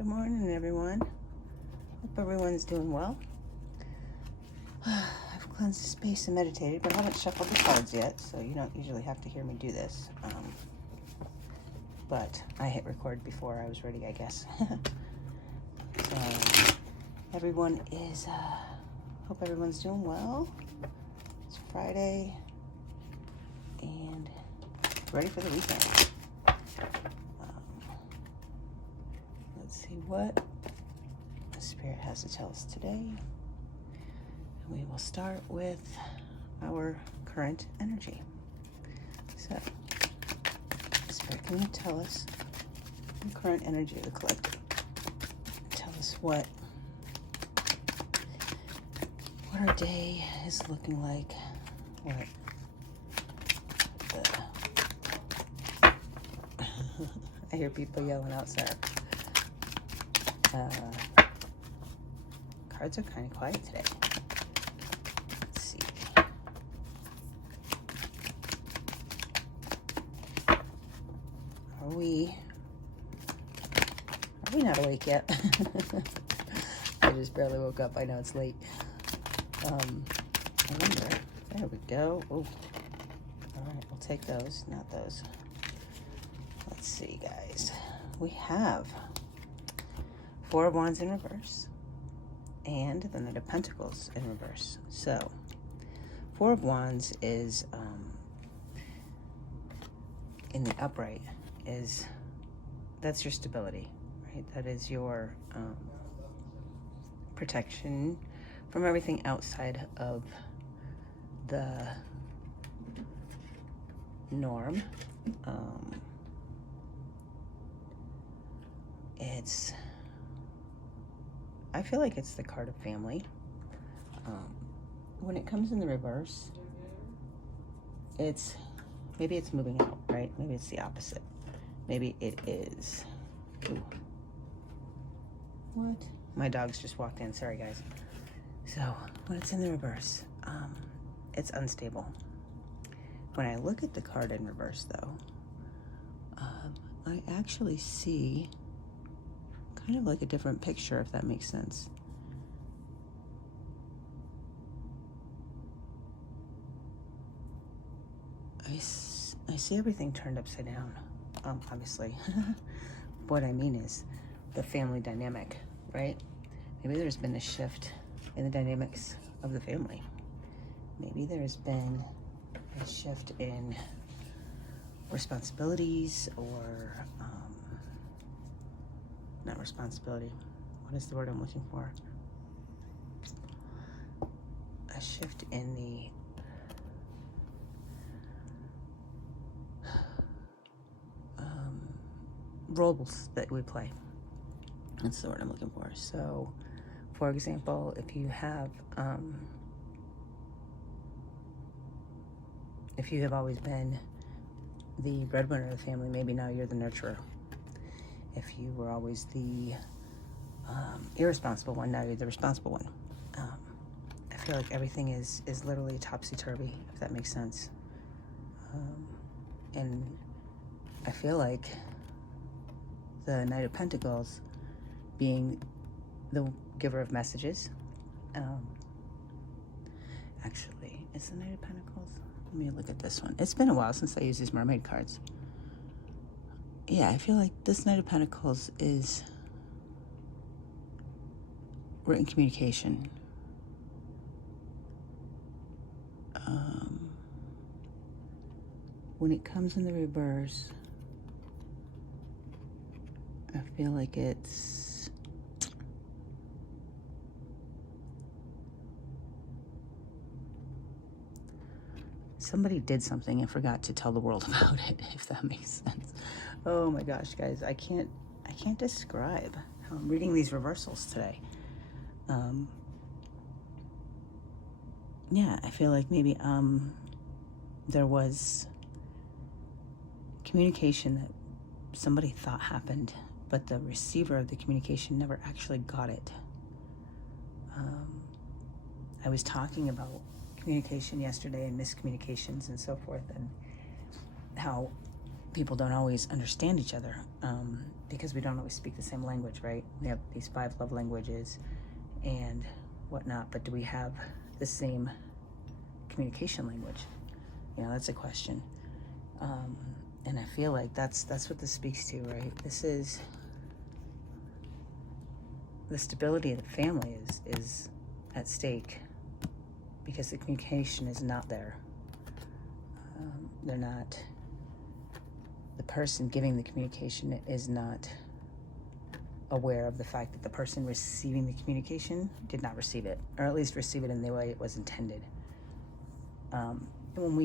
Good morning, everyone. Hope everyone's doing well. I've cleansed the space and meditated, but I haven't shuffled the cards yet, so you don't usually have to hear me do this. But I hit record before I was ready, I guess. So everyone is, hope everyone's doing well. It's Friday and ready for the weekend. Let's see what the Spirit has to tell us today. And we will start with our current energy. So, Spirit, can you tell us the current energy of the collective? Tell us what our day is looking like. What I hear people yelling outside. Cards are kind of quiet today. Let's see. Are we not awake yet? I just barely woke up. I know it's late. I wonder. There we go. Oh, all right. We'll take those, not those. Let's see, guys. We have Four of Wands in reverse and the Knight of Pentacles in reverse. So, Four of Wands is in the upright that's your stability, right? That is your protection from everything outside of the norm. I feel like it's the card of family. When it comes in the reverse, maybe it's moving out, right? Maybe it's the opposite. Maybe it is. Ooh. What? My dog's just walked in. Sorry, guys. So when it's in the reverse, it's unstable. When I look at the card in reverse, though, I actually see kind of like a different picture, if that makes sense. I see everything turned upside down, obviously. What I mean is the family dynamic, right? Maybe there's been a shift in the dynamics of the family. Maybe there's been a shift in responsibilities or not responsibility. What is the word I'm looking for? A shift in the roles that we play. That's the word I'm looking for. So, for example, if you have always been the breadwinner of the family, maybe now you're the nurturer. If you were always the irresponsible one, now you're the responsible one. I feel like everything is literally topsy-turvy, if that makes sense. And I feel like the Knight of Pentacles being the giver of messages. Actually, it's the Knight of Pentacles. Let me look at this one. It's been a while since I used these mermaid cards. Yeah, I feel like this Knight of Pentacles is written communication. When it comes in the reverse, I feel like it's somebody did something and forgot to tell the world about it, if that makes sense. Oh my gosh, guys, I can't describe how I'm reading these reversals today. Yeah, I feel like maybe there was communication that somebody thought happened, but the receiver of the communication never actually got it. I was talking about communication yesterday and miscommunications and so forth, and how people don't always understand each other, because we don't always speak the same language, right? We have these 5 love languages and whatnot, but do we have the same communication language? You know, that's a question. And I feel like that's what this speaks to, right? This is the stability of the family is at stake because the communication is not there. They're not, the person giving the communication is not aware of the fact that the person receiving the communication did not receive it, or at least receive it in the way it was intended. And when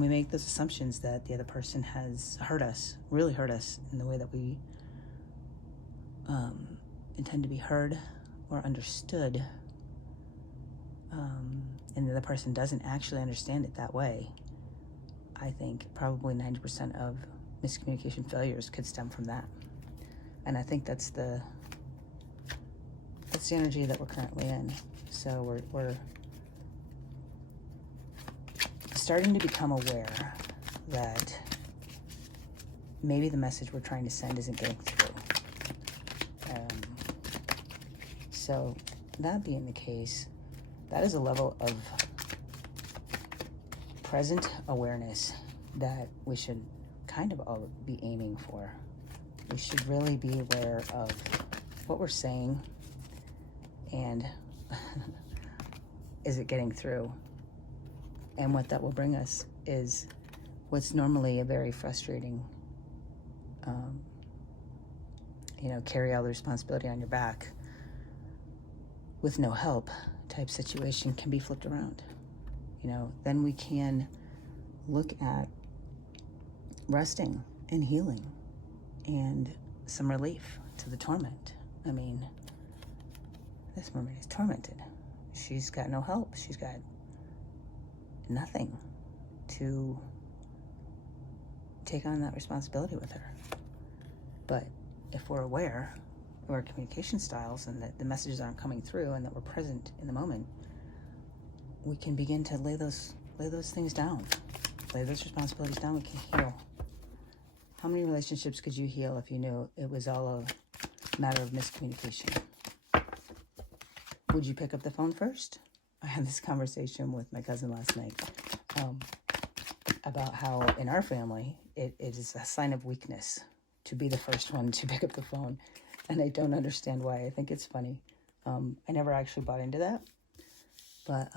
we make those assumptions that the other person has hurt us, really hurt us in the way that we intend to be heard or understood, and the other person doesn't actually understand it that way, I think probably 90% of miscommunication failures could stem from that. And I think that's the energy that we're currently in. So we're starting to become aware that maybe the message we're trying to send isn't getting through. So that being the case, that is a level of present awareness that we should kind of all be aiming for. We should really be aware of what we're saying and is it getting through? And what that will bring us is what's normally a very frustrating, carry all the responsibility on your back with no help type situation can be flipped around. Then we can look at resting and healing and some relief to the torment. I mean, this mermaid is tormented. She's got no help. She's got nothing to take on that responsibility with her. But if we're aware of our communication styles and that the messages aren't coming through and that we're present in the moment, we can begin to lay those things down, lay those responsibilities down. We can heal. How many relationships could you heal if you knew it was all a matter of miscommunication? Would you pick up the phone first? I had this conversation with my cousin last night about how in our family it is a sign of weakness to be the first one to pick up the phone. And I don't understand why. I think it's funny. I never actually bought into that. But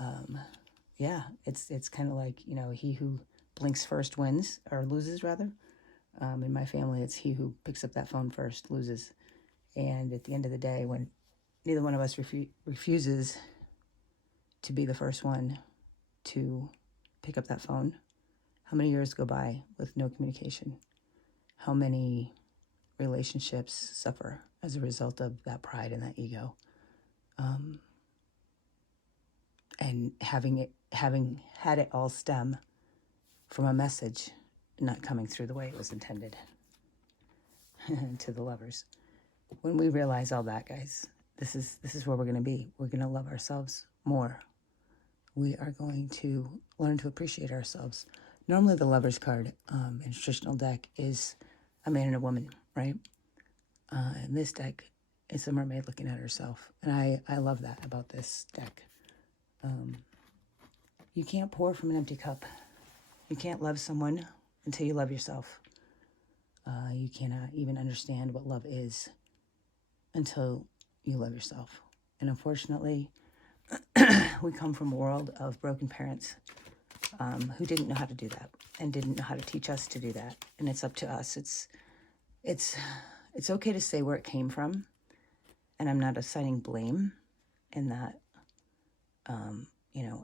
yeah, it's kind of like, he who blinks first wins, or loses rather. In my family, it's he who picks up that phone first loses. And at the end of the day, when neither one of us refuses to be the first one to pick up that phone, how many years go by with no communication? How many relationships suffer as a result of that pride and that ego? And having had it all stem from a message not coming through the way it was intended to the lovers. When we realize all that, guys, this is where we're going to be. We're going to love ourselves more. We are going to learn to appreciate ourselves. Normally the Lover's card in a traditional deck is a man and a woman, right? In this deck, it's a mermaid looking at herself. And I love that about this deck. You can't pour from an empty cup. You can't love someone until you love yourself. You cannot even understand what love is until you love yourself. And unfortunately, we come from a world of broken parents who didn't know how to do that and didn't know how to teach us to do that. And it's up to us. It's okay to say where it came from. And I'm not assigning blame in that,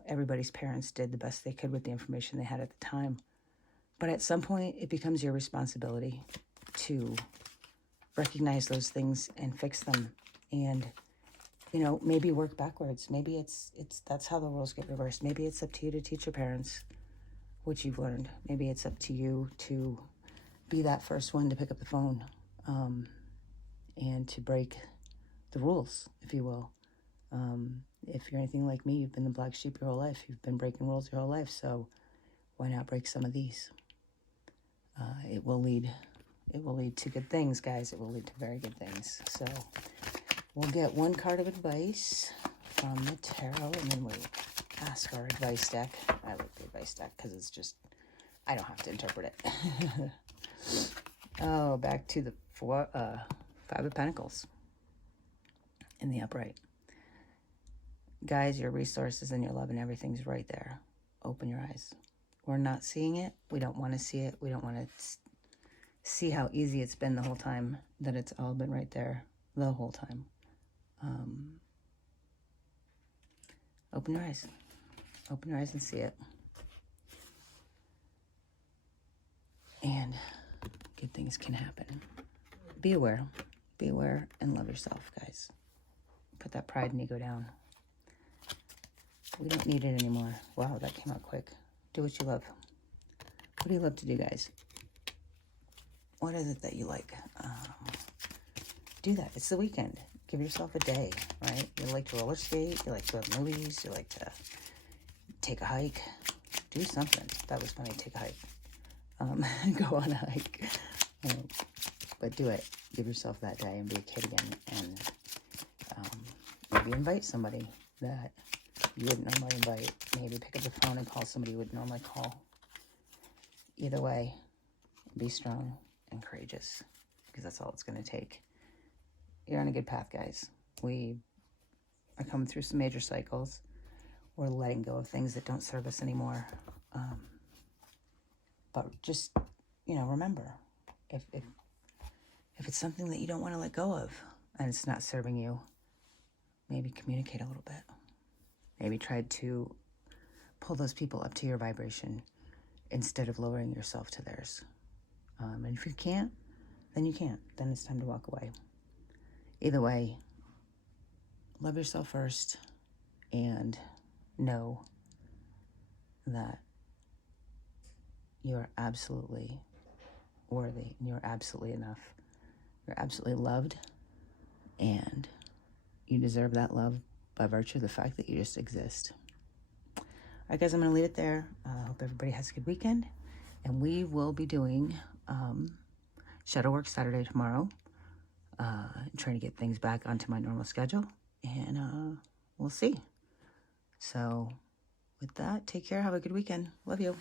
everybody's parents did the best they could with the information they had at the time. But at some point, it becomes your responsibility to recognize those things and fix them. And, maybe work backwards. Maybe it's that's how the roles get reversed. Maybe it's up to you to teach your parents what you've learned. Maybe it's up to you to be that first one to pick up the phone and to break the rules, if you will. If you're anything like me, you've been the black sheep your whole life. You've been breaking rules your whole life. So why not break some of these? it will lead to good things, guys. It will lead to very good things. So we'll get one card of advice from the tarot, and then we ask our advice deck. I like the advice deck because it's just, I don't have to interpret it. Oh, back to the Five of Pentacles in the upright. Guys, your resources and your love and everything's right there. Open your eyes. We're not seeing it. We don't want to see it. We don't want to see how easy it's been the whole time, that it's all been right there the whole time. Open your eyes. Open your eyes and see it. And good things can happen. Be aware. Be aware and love yourself, guys. Put that pride and ego down. We don't need it anymore. Wow, that came out quick. Do what you love. What do you love to do, guys? What is it that you like? Do that. It's the weekend. Give yourself a day, right? You like to roller skate. You like to go to movies. You like to take a hike. Do something. That was funny. Take a hike. Go on a hike. But do it. Give yourself that day and be a kid again. And maybe invite somebody that you wouldn't normally invite. Maybe pick up the phone and call somebody you wouldn't normally call. Either way, be strong and courageous, because that's all it's going to take. You're on a good path, guys. We are coming through some major cycles. We're letting go of things that don't serve us anymore. But just, remember, if it's something that you don't want to let go of and it's not serving you, maybe communicate a little bit. Maybe try to pull those people up to your vibration instead of lowering yourself to theirs. And if you can't, then you can't. Then it's time to walk away. Either way, love yourself first and know that you're absolutely worthy and you're absolutely enough. You're absolutely loved, and you deserve that love by virtue of the fact that you just exist. All right, guys, I'm going to leave it there. I hope everybody has a good weekend, and we will be doing shadow work Saturday tomorrow, trying to get things back onto my normal schedule, and we'll see. So with that, take care. Have a good weekend. Love you.